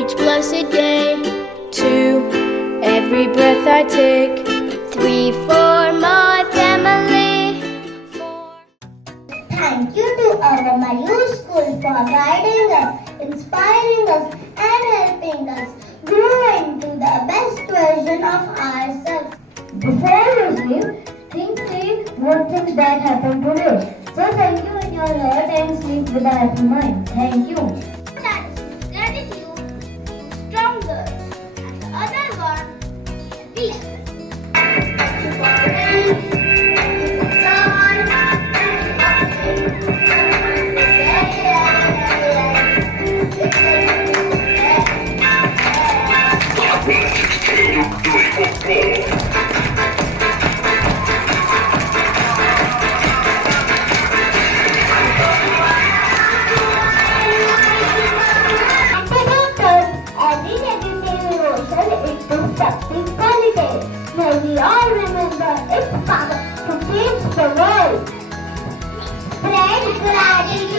each blessed day. 2, every breath I take. 3, for my family. 4. Thank you to our Mayoor School for guiding us, inspiring us and helping us grow into the best version of ourselves. Before you leave, think 3 good things that happened today. So thank you in your heart and sleep with a happy mind. Thank you. Gratitude stronger. And the other one, peace. May we all remember its power to change the world. Spread gratitude.